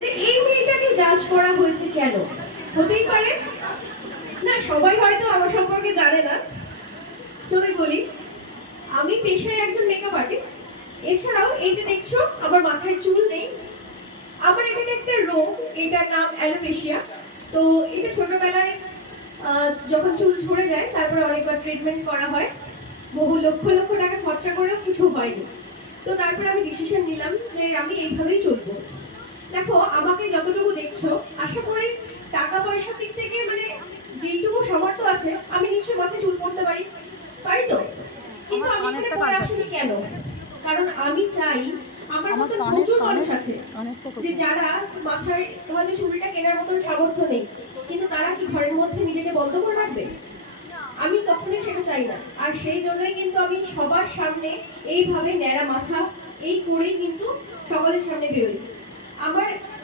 এই মেয়েটাকে জাজ করা হয়েছে কেন? হতেই পারে না, সবাই হয়তো আমার সম্পর্কে জানে না। তবে বলি, আমি পেশায় একজন মেকআপ আর্টিস্ট। এছাড়াও এই যে দেখছো আমার মাথায় চুল নেই, আমার এখানে একটা রোগ, এটার নাম অ্যালোপেশিয়া। তো এটা ছোটবেলায় যখন চুল ঝরে যায় তারপরে অনেকবার ট্রিটমেন্ট করা হয়, বহু লক্ষ লক্ষ টাকা খরচা করেও কিছু হয়নি। তো তারপরে আমি ডিসিশন নিলাম যে আমি এইভাবেই চলবো। দেখো, আমাকে যতটুকু দেখছো, আশা করি টাকা পয়সার দিক থেকে মানে যেইটুকু সামর্থ্য আছে আমি নিশ্চয়ই মাথায় চুল পড়তে পারি, পারি তো। কিন্তু আমি এখানে পড়ে আসিনি কেন? কারণ আমি চাই, আমার মতন প্রচুর মানুষ আছে যে যারা মাথায় হয়তো চুলটা কেনার মতন সামর্থ্য নেই, কিন্তু তারা কি ঘরের মধ্যে নিজেকে বন্ধ করে রাখবে? আমি কখনোই সেটা চাই না। আর সেই জন্যই কিন্তু আমি সবার সামনে এইভাবে ন্যাড়া মাথা এই করেই কিন্তু সকলের সামনে বেরোই। আমার